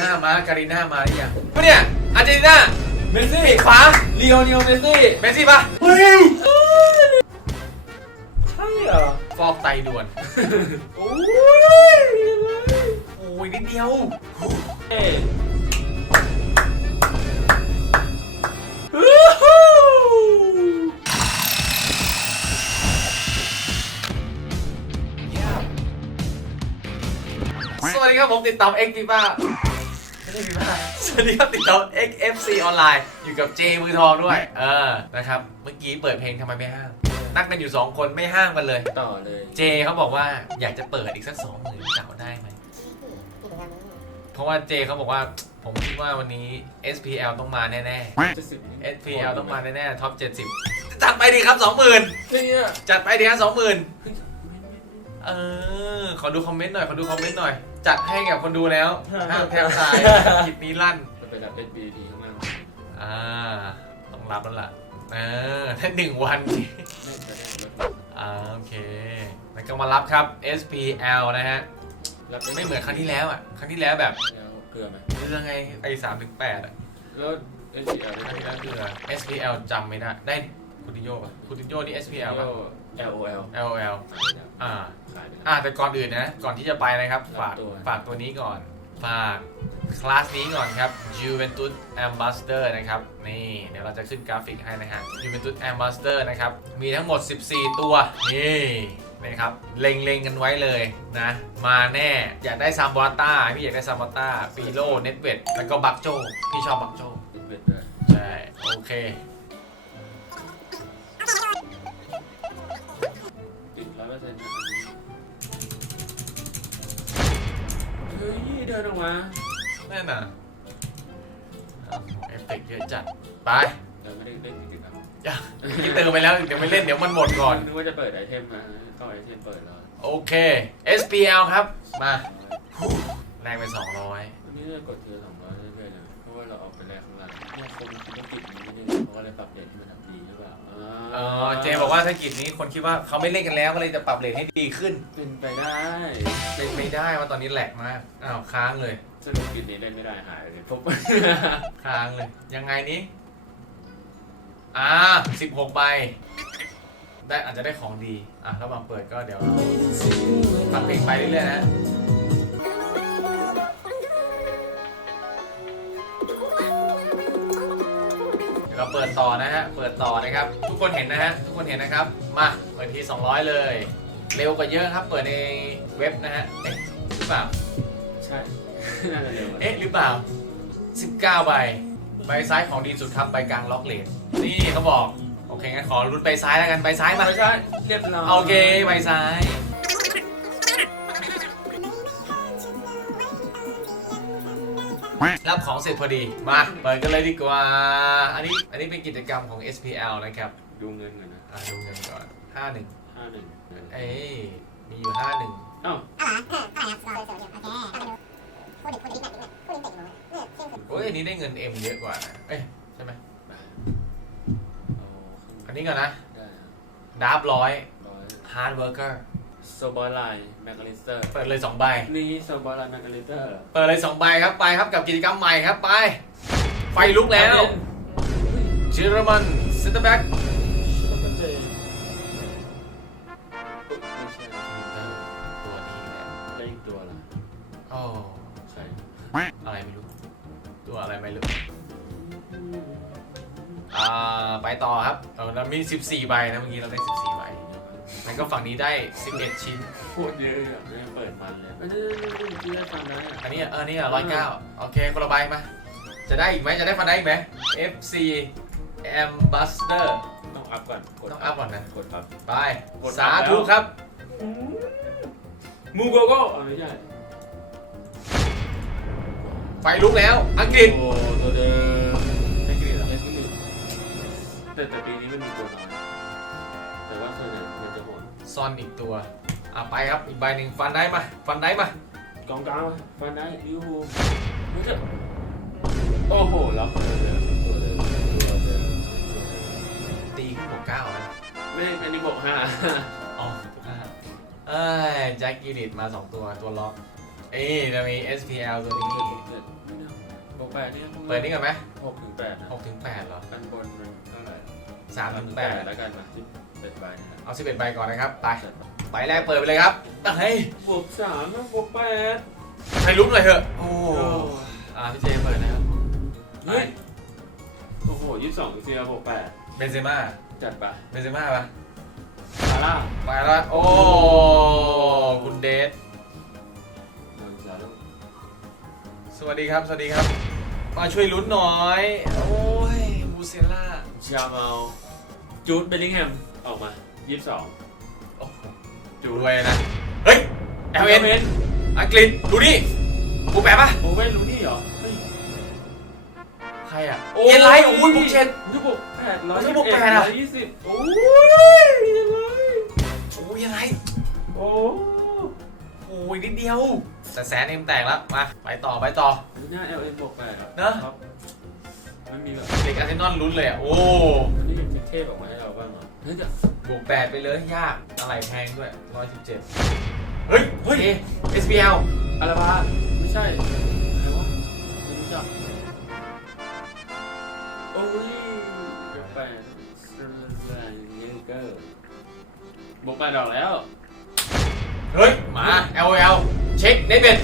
น้ามาการีน่ามาหรือยังปะเนี่ยอาร์เจนตินาเมสซี่ขวาเลียวเนียวเมสซี่เมสซี่ปะเฮ้ยใช่เหรอฟอกไตด่วนโอ้ยโอ้ยนิดเดียวเอ้ยสวัสดีครับผมติดตาม X FIFA ไม่ใช่ FIFA สวัสดีครับติดตาม XFC ออนไลน์อยู่กับเจมือทองด้วย เออนะครับเมื่อกี้เปิดเพลงทำไมไม่ห้ามนักกันอยู่ 2 คนไม่ห้ามกันเลย ต่อเลย เจเขาบอกว่าอยากจะเปิดอีกสักสองหมื่นเก่าได้ไหมเพราะว่าเจเขาบอกว่าผมคิดว่าวันนี้ SPL ต้องมาแน่จะสิบๆ SPL ต้องมาแน่ๆท็อป70 จัดไปดีครับ 20,000 เนี่ยจัดไปดีครับ20,000 เออขอดูคอมเมนต์หน่อยขอดูคอมเมนต์หน่อยจัดให้กับคนดูแล้วห้ามแทบตายคลิปนี้ลั่นมันเป็นแบบ SBD ข้างล่างอ่าต้องรับแล้วล่ะเออแค่หนึ่งวันไม่จะได้ลดอ่าโอเคแล้วก็มารับครับ SPL นะฮะรับด้ไม่เหมือนครั้งที่แล้วอะครั้งที่แล้วแบบแล้วเกลือไหมเรื่องไงไอ้สามถึงแปดอะแล้ว SBL ครั้งที่แล้วคือ SPL จำไม่ได้ได้คูติโยป่ะคูติโยนี่ SPL ป่ะ LOL LOL อ่า ขายไปอ่าแต่ก่อนอื่นนะ ก่อนที่จะไปนะครับ ฝากฝากตัว ฝากตัวนี้ก่อน ฝากคลาสนี้ก่อนครับ Juventus Ambassador นะครับ นี่ เดี๋ยวเราจะขึ้นกราฟิกให้นะฮะ Juventus Ambassador นะครับ มีทั้งหมด 14 ตัว นี่นะครับ เล็งๆกันไว้เลยนะ มาแน่ อยากได้ซามบอต้าพี่อยากได้ซามบอต้าปีโลเน็ตเวดแล้วก็บักโจพี่ชอบบักโจติดเบ็ดด้วยใช่ โอเค เฮ้ยเดินออกมานั่นน่ะอ้าวเอฟเฟกต์เยอะจัด ไปเดินไม่ได้เล่นจริงๆครับอย่าที่เติมไปแล้ว เดี๋ยวไม่เล่นเดี๋ยวมันหมดก่อน นึกว่าจะเปิดไอเทมมาเข้าไอเทมเปิดแล้วโอเค SPL ครับ มาแรงไป200วันนี้เรากดเทือสองร้อยเรื่อยๆนะเพราะว่าเราออกไปแรกข้างล่างเนี่ยคนคิดว่ากิจนี้นิดนึงเพราะว่าอะไรปรับเดทที่มัน ออเจบอกว่าถ้ากิจนี้คนคิดว่าเขาไม่เล่นกันแล้วก็เลยจะปรับเลทให้ดีขึ้น เป็นไปได้เป็นไม่ได้ว่าตอนนี้แหลกมากอ้าวค้างเลยสรุปกิจนี้เล่นไม่ได้หายเลยปุ๊บค้างเลย ยังไงนี้อ่า16ใบได้อาจจะได้ของดี อะระหว่างเปิดก็เดี๋ยวฟังเพลงไปเรื่อยๆนะ เดี๋ยวเราเปิดต่อนะฮะ เปิดต่อนะครับ ทุกคนเห็นนะฮะ ทุกคนเห็นนะครับ มา เปิดที 200 เลย เร็วกว่าเยอะครับ เปิดในเว็บนะฮะเอ๊ะหรือเปล่า ใช่ น่าจะเร็วเอ๊ะ หรือเปล่า 19 ใบ ใบซ้ายของดีสุดครับ ใบกลางล็อกเลนนี่เขาบอก โอเคงั้นขอรุ้นใบซ้ายแล้วกัน ใบซ้ายมา ไม่ใช่เรียบร้อย โอเค ใบซ้าย รับของเสร็จพอดี มาเปิดกันเลยดีกว่า อันนี้อันนี้เป็นกิจกรรมของ SPL นะครับดูเงินก่อนนะอะดูเงินก่อน51ห้าหนึ่งเอ้ยมีอยู่51เอ้าโอ้ยอันนี้ได้เงิน M เยอะกว่านะเอ้ยใช่ไหมเอาอันนี้ก่อนนะ ได้ดาร์ฟร้อยร้อ ยฮาร์ดเวิร์กเกอร์โซบอลไลน์แมกกาลิสเตอร์เปิดเลย2ใบ นี่โซบอลไลน์แมกกาลิสเตอร์เปิดเลย2ใบครับไปครับกับกิจกรรมใหม่ครับไป ไฟลุกแล้วเชอร์มันเซนเตอร์แบ็กไม่ใช่ตัวนี้แหละแล้วอีกตัวล่ะโอ้ใครอะไรไม่รู้ ตัวอะไรไม่รู้ อ่า ไปต่อครับเออเรามี 14 ใบนะเมื่อกี้เราได้ 14ใบแล้ว ก็ฝั่งนี้ได้ 11 ชิ้นพูดเยอะแบบไม่เปิดมันเลยไม่ได้ไม่ได้ฟังไดอันนี้เออนี่ร้อยเก้าโอเคคนละใบมา จะได้อีกไหมจะได้ฟันได้อีกไหม FC Ambassador ต้องอัพก่อนกดต้องอัพก่อนนะ กดอัพ ไป กดอัพ สาธุครับ มูโกโก้เอาไม่ใช่ไฟลุกแล้ว อังกฤษ โอ้ตัวเดิมอังกฤษเหรอเล่นไม่ดีแต่แต่ปีนี้มันมีตัวน้อยแต่ว่าส่วนใหญ่มันจะโหด ซอนอีกตัว อะไปครับ อีกใบหนึ่งฟันได้มา ฟันได้มากองกลางฟันได้ลิวรู้จักโอ้โหล็อกตัวเดิมตัวเดิมตัวเดิมตีขึ้นบวกเก้านะไม่อันนี้บอกห้าอ๋อบวกห้าเอ้ยแจ็คยูนิตมาสองตัวตัวล็อก เอ้ยเรามี SPL ตัวนี้ไม่แปดนี่ข้างล่างเปิดนี่ก่อนไหมหกถึงแปดนะหกถึงแปดเหรออันบนมันเท่าไหร่ สามถึงแปดแล้วกันมาที่เป็นใบนี่นะเอาสิบเอ็ดใบก่อนนะครับ ไปจัดมาใบแรกเปิดไปเลยครับเฮ้ยบวกสามนะบวกแปดใครลุ้นหน่อยเถอะโอ้โอ้อ่าพี่เจเปิดนะครับ เฮ้ย โอ้โหยี่สิบสองเซียบวกแปดเบนเซม่า จัดไป เบนเซม่าปะซาร่าไปแล้วโอ้ คุณเดทหนึ่งซาร่าสวัสดีครับ สวัสดีครับ มาช่วยลุ้นหน่อย โอ้ยมูเซล่า ชาเมาจูดเบลลิงแฮมออกมายี่สิบสองโอ้โหดูรวยนะ เฮ้ย LN เอ็นอังกฤษดูนี่กูแปะปะโอเว่นรู้นี่เหรอเฮ้ยใครอะเย็นไรโอ้ยบุกเช็ดนี่บวกแปดร้อยนี่บวกแปดอะร้อยยี่สิบโอ้ยยังไงโอ้ยเย็นไรโอ้โอ้ยนิดเดียวแต่แสนเอ็มแตกแล้วมาไปต่อไปต่อหน้า LN บวกแปดอะเนอะครับ มันมีแบบเด็กอาร์เซนอลลุ้นเลยอะ โอ้มันมีแบบเท่ๆออกมาให้เราบ้างเหรอเฮ้ยเดี๋ยวบวกแปดไปเลยยาก อะไรแพงด้วยร้อยสิบเจ็ดเฮ้ย เฮ้ย SBL อะไรวะไม่ใช่อะไรวะไม่รู้จักโอ้ยบวกแปดเซอร์ไลน์เกอร์บวกแปดดอกแล้ว เฮ้ย มา LOL เช็คเนเบ็ด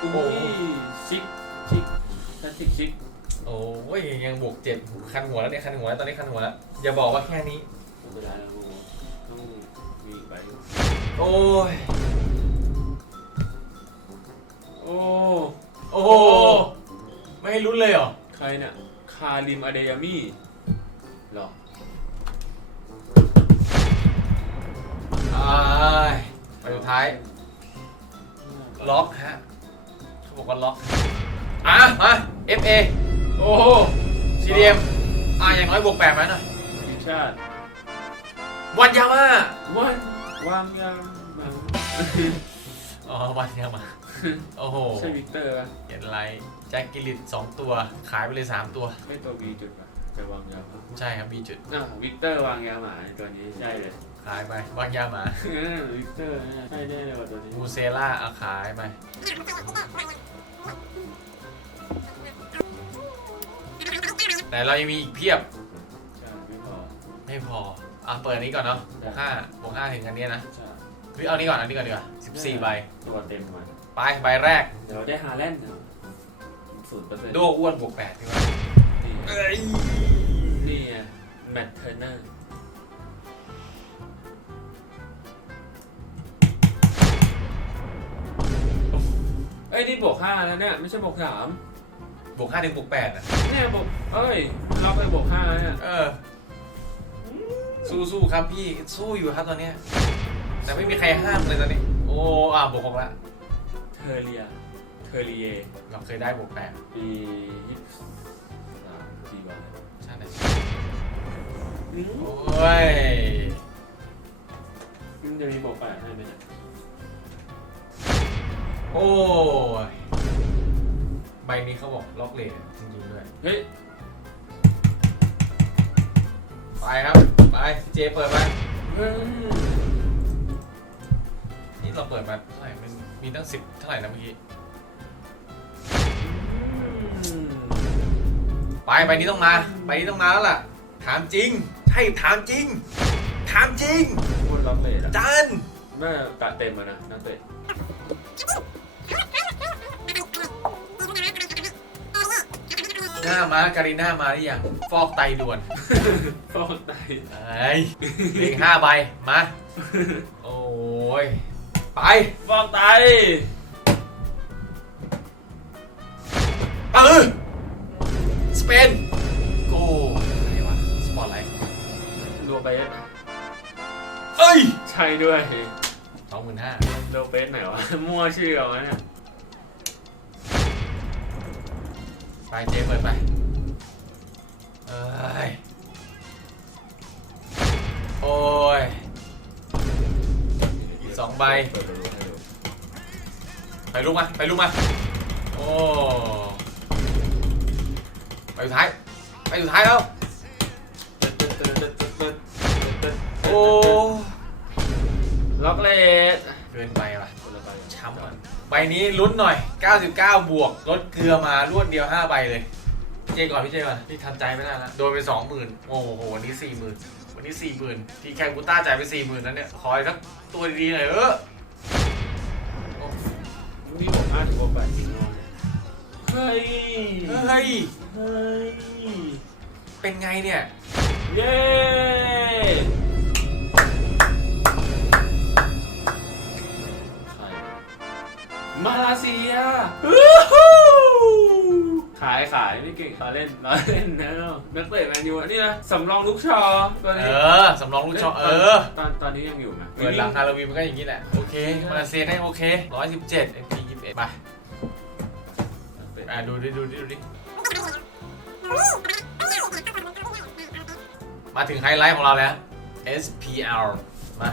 โอ้ยชิคชิคแพทริกชิคโอ้ยยังบวกเจ็ดคันหัวแล้วเนี่ยคันหัวแล้วตอนนี้คันหัวแล้วอย่าบอกว่าแค่นี้ ผมไม่ได้แล้วกูต้องมีอีกใบด้วยโอ้ยโอ้โอ้โหไม่ให้ลุ้นเลยเหรอใครเนี่ยคาริมอเดยามีหรออ้ายไปสุดท้าย ล็อกฮะ เขาบอกว่าล็อกอะมา FA โอ้โห CDM อะอย่างน้อยบวกแปดไหมหน่อยทีมชาติวันยาม่าวันวางยามาอ๋อวันยาม่าโอ้โห ใช่วิกเตอร์ปะเห็นไรแจ็คกิลิตสองตัว ขายไปเลยสามตัว ไม่ตัววีจุดปะจะวางยาปะใช่ครับบีจุด อะวิกเตอร์วางยาหมาตัวนี้ใช่เลย ขายไปวางยาหมาเออวิกเตอร์เนี่ยใช่แน่เลยว่ะตัวนี้มูเซล่าเอาขายไปแต่เรายังมีอีกเพียบใช่ไม่พอไม่พออะเปิดอันนี้ก่อนเนาะบวกห้าบวกห้าถึงอันเนี้ยนะใช่เฮ้ยเอานี้ก่อนเอานี้ก่อนดีกว่าสิบสี่ใบตัวเต็มมาไปใบแรก เดี๋ยวได้ฮาแลนด์ศูนย์เปอร์เซ็นต์โดอ้วนบวกแปดดีกว่านี่เอ้ยนี่ไงแมตต์เทอร์เนอร์ นี่บวกห้าแล้วเนี่ย ไม่ใช่บวกสามบวกห้าถึงบวกแปดอะ เนี่ยบวกเอ้ยล็อกไปบวกห้าแล้วเนี่ยเออ สู้สู้ครับพี่ สู้อยู่ครับตอนเนี้ย แต่ไม่มีใครห้ามเลยตอนนี้ โอ้ อะบวกหกละเทอร์เรีย เทอร์เรียเราเคยได้บวกแปดปียี่สิบสามสี่วันใช่ไหมอืมโอ้ยมันจะมีบวกแปดให้ไหมเนี่ย โอ้ยใบนี้เขาบอกล็อกเลทจริงๆด้วย เฮ้ย ไปครับ ไปพี่เจเปิดมาเฮ้ยนี่เราเปิดมาเท่าไหร่มันมีตั้งสิบเท่าไหร่นะเมื่อกี้อืมไปใบนี้ต้องมาใบนี้ต้องมาแล้วล่ะ ถามจริง ใช่ ถามจริง ถามจริงพูดล็อกเลยอะจันแม่กะเต็มมานะนักเตะ น้ามาการีน่ามาหรือยังฟอกไตด่วนฟอกไตไอ้ยเหลืออกห้าใบมา โอ้ย ไป ฟอกไตเออสเปนโก้อะไรวะสปอร์ตไลท์โลเปสเอ้ย ใช่ด้วยสองหมื่นห้าโลเปสไหนวะ มั่วชื่อเอาวะเนี่ย ไปเจเปิดไปเอ้ยโอ้ยอีกสองใบ เปิดดูให้ดูไปลุกมา ไปลุกมา โอ้ ไปสุดท้าย ไปสุดท้ายแล้ว โอ้ ล็อกเลสเกืกินไปว่ะ คนละใบช้ำอะ ใบนี้ลุ้นหน่อย 99 บวกลดเกลือมารวดเดียว 5 ใบเลย พี่เจก่อนพี่เจก่อนนี่ทันใจไม่ได้ละโดนไป 20,000 โอ้โห วันนี้ 40,000 วันนี้ 40,000 ที่แคมกูต้าจ่ายไป 40,000นั้นเนี่ย ขออีกสักตัวดีๆหน่อยเออมีบวกห้าถึงบวกแปดจริงเลยเฮ้ย เฮ้ย เฮ้ย เป็นไงเนี่ย เย้ายไม่เก่งมาเล่นมาเล่นนะนักเตะแมนยูนี่นะสำรองลูกชอตัวเอนี้อสำรองลูกชอเออ ตอนตอนนี้ยังอยู่ไหมเปิดหลังฮาโลวีนมันก็อย่างนี้แหละ โอเค มาเลเซียได้โอเค 117 MP 21ไปอะดูดิดูดิดูดิ มาถึงไฮไลท์ของเราแล้ว SPL มา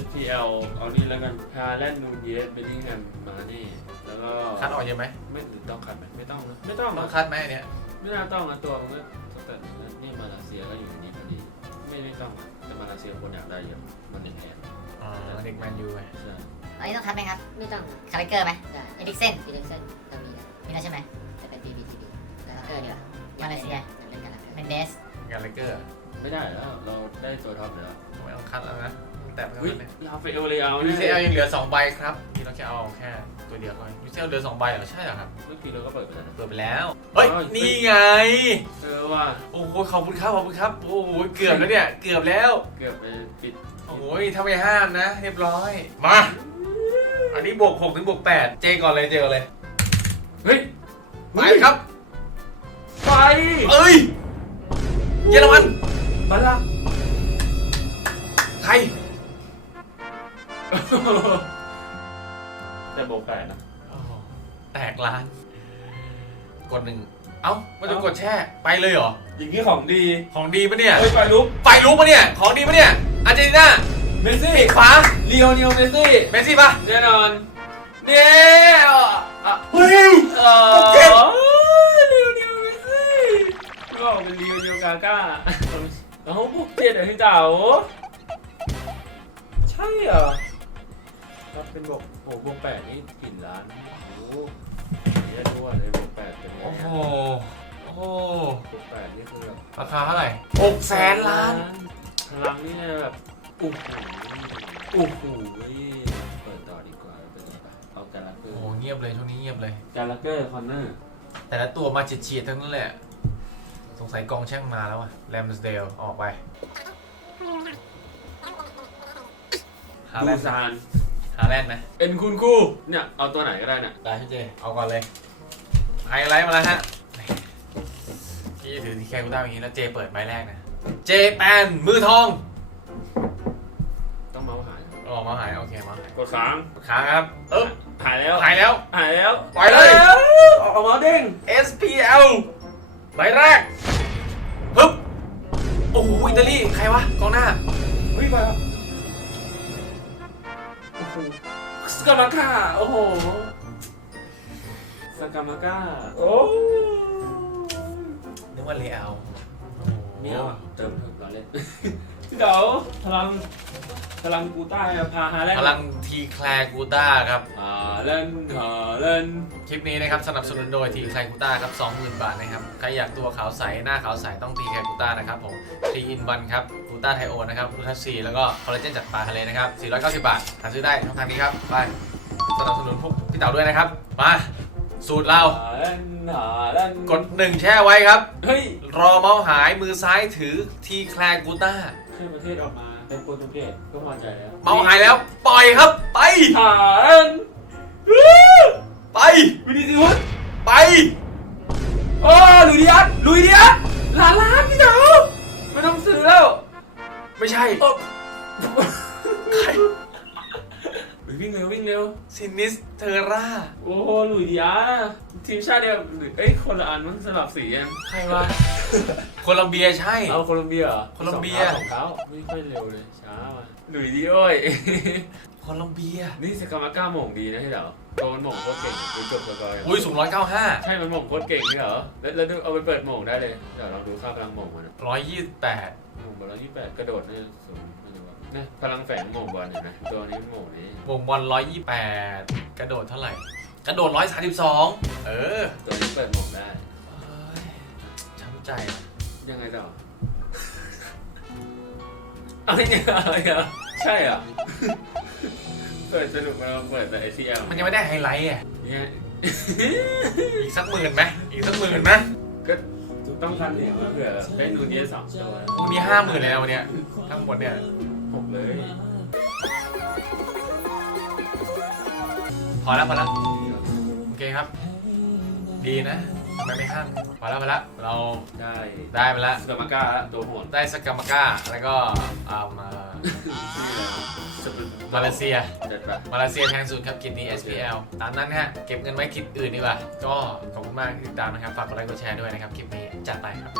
SPL เอานี่แล้วกันฮาแลนด์นูนเยสเบลลิงแฮมมานี่แล้วก็ คัดออกเยอะไหมไม่หรือต้องคัดไหมไม่ต้องนะไม่ต้องต้อนะงคัดไหมอันเนี้ย ไม่น่าต้องนะตัวมันก็ตั้งแต่นี่มาเลเซียก็อยู่ในนี้พอดีไม่ไม่ต้องแต่มาเลเซียคนอยากได้เยอะมันในแทนอ๋อเด็กแมนยูไงใช่อันนี้ต้องคัดไหมครับ ไม่ต้องคาแรคเตอร์ไหมได้เอดิกเซนเอดิกเซนก็มีนะมีแล้วใช่ไหมจะเป็น BBTB คาแรคเตอร์ดีกว่ามาเลเซียเป็นเดส งานเลเกอร์ไม่ได้แล้วเราได้ตัวท็อปแล้ว ไม่ต้องคัดแล้วนะ แต่ไม่เฮ้ยต้องเลยลาเฟลเลยเอายูซีเอลยังเหลือ2ใบครับที่เราแค่เอาแค่ตัวเดียวก่อนยูซีเอลเหลือ2ใบเหรอใช่เหรอครับเมื่อกี้เราก็เปิดไปแล้วนะเปิดไปแล้วเฮ้ยอ๋อนี่ไงเออว่าโอ้โหขอบคุณครับขอบคุณครับโอ้โหเกือบแล้วเนี่ยเกือบแล้วเกือบไปปิดโอ้ยถ้าไม่ห้ามนะ เรียบร้อยมาอันนี้บวก6ถึงบวก8เจก่อนเลยเจก่อนเลยเฮ้ยไปครับไปเอ้ยเยอรมันบัลลังก์ไทย แต่โบกแปดนะโอ้โหแตกล้าน กดหนึ่ง เอ้ามันจะกดแช่ ไปเลยเหรอ อย่างนี้ของดีของดีปะเนี่ย เฮ้ยไปลุกไฟลุกปะเนี่ย ของดีปะเนี่ย อาร์เจนตินาเมสซี่ปีกขวาลีโอนิโอเมสซี่เมสซี่ปะแน่นอนเนี่ยอะเฮ้ยเออเก็บลีโอนิโอเมสซี่ก็เป็นลีโอนิโอกาก้าเอาพวกเจ็ดเหรอพี่เต๋าใช่เหรอ ครับเป็นบวกโอ้บวกแปดนี่กลิ่นร้านโอ้โหเยอะด้วยเลยบวกแปดเป็นไงโอ้โห โอ้โห บวกแปดนี่คือแบบราคาเท่าไหร่หกแสนล้าน พลังนี่แบบโอ้โหโอ้โหเปิดต่อดีกว่าเป็นไงปะเอาการลักเกอโอ้ร์โหเงียบเลยช่วงนี้เงียบเลย การลักเกอร์คอนเนอร์แต่ละตัวมาเฉียดๆทั้งนั้นแหละ สงสัยกองแช่งมาแล้วอะแรมสเดลออกไปฮาแลดูนด์ซาน ฮาแลนด์ไหมเอ็นคุณคู่เนี่ยเอาตัวไหนก็ได้เนี่ยได้พี่เจ เอาก่อนเลย ไฮไลท์มาแล้วฮะ พี่ถือที่แคกูต้าอย่างนี้แล้วเจเปิดใบแรกนะ เจแปนมือทองต้องเมาส์หายออกมาหายโอเคมาหายกดค้างค้างครับเอ๊บหายแล้วหายแล้วหายแล้วปล่อยเลย ออกมาเด้ง SPL ใบแรก ฮึบ โอ้โหอิตาลี ใครวะกองหน้า เฮ้ยไปแล้ว โอ้โหสกามาก้าโอ้โหสกามาก้าโอ้นึกว่าเลอาเนี่ยเติมเพิ่มเราเล่น พี่เต๋อพลังพลังกูใต้พาฮาแลนด์พลังทีแคลกูต้าครับฮาแลนด์ฮาแลนด์คลิปนี้นะครับสนับสนุนโดยทีแคลกูต้าครับ20,000 บาทนะครับใครอยากตัวขาวใสหน้าขาวใสต้องทีแคลกูต้านะครับผมทีอินวันครับกูต้าไทโอนะครับรูทัสซีแล้วก็คอลลาเจนจากปลาทะเลนะครับ490 บาทหาซื้อได้ช่องทางนี้ครับไปสนับสนุนพวกพี่เต๋าด้วยนะครับมาสูตรเราฮาแลนด์ฮาแลนด์กดหนึ่งแช่ไว้ครับ เฮ้ย รอเมาส์หายมือซ้ายถือทีแคลกูต้า ขึ้นประเทศออกมาเป็นโปรตุเกสก็พอใจแล้วเมาส์หายแล้ว ปล่อยครับ ไปฮาแลนด์ไป วินิซิอุสไปโอ้ลุยดิอัสลุยดิอัสล้านล้านพี่เต๋อไม่ต้องซื้อแล้วไม่ใช่โอ้ใครวิ่งเร็ววิ่งเร็วซินิสเทอร่าโอ้ลุยดิอัส ทีมชาติเดียวหรือเอ้ยคนละอันมันสลับสีกันใครวะโคลัมเบียใช่ เอาโคลอมเบียเหรอโคลอมเบีย สองเท้าสองเท้าไม่ค่อยเร็วเลยช้าว่ะหลุยดิโอ้ย โคลัมเบีย นี่สกามาก้าหม่งดีนะที่เดี๋ยวโดนหม่งโคตรเก่งดูจบสกอร์อุ้ยสูงร้อยเก้าห้าใช่มันหม่งโคตรเก่งนี่เหรอแล้วแล้วดูเอาไปเปิดหม่งได้เลยเดี๋ยวเราดูค่าพลังหม่งมันอะร้อยยี่สิบแปดหม่งบอลยี่แปดกระโดดนี่สูงไม่รู้ว่านะพลังแฝงโหม่งบอลเห็นไหมตัวนี้โหม่งนี้วงบอล128กระโดดเท่าไหร่ กระโดด132เออตัวนี้เปิดโหม่งได้ เฮ้ยช้ำใจว่ะยังไงต่ออะไรเนี่ยอะไรอะใช่อะ เปิดสนุกเราเปิดแต่ ACL มันยังไม่ได้ไฮไลท์อะ เนี่ย อีกสักหมื่นไหมอีกสักหมื่นไหมก็ต้องคันเหนียวเผื่อได้นูเนียสองตัววันนี้ห้าหมื่นเลยนะวันเนี้ยทั้งหมดเนี่ย หกเลย พอแล้วพอแล้วโอ เคครับ ดีนะทำไมไม่ห้ามพอแล้วพอแล้วเราได้ได้ไปแล้วสกามาก้าตัวโหดได้สกามาก้าแล้วก็อ่ามาชื่ออะไรสปุมาเลเซีย เด็ดปะมาเลเซียแพงสุดครับกินนี้ SPL ตามนั้นฮะ เก็บเงินไว้คลิปอื่นดีกว่า ก็ขอบคุณมากที่ติดตามนะครับ ฝากกดไลค์กดแชร์ด้วยนะครับ คลิปนี้จัดไปครับ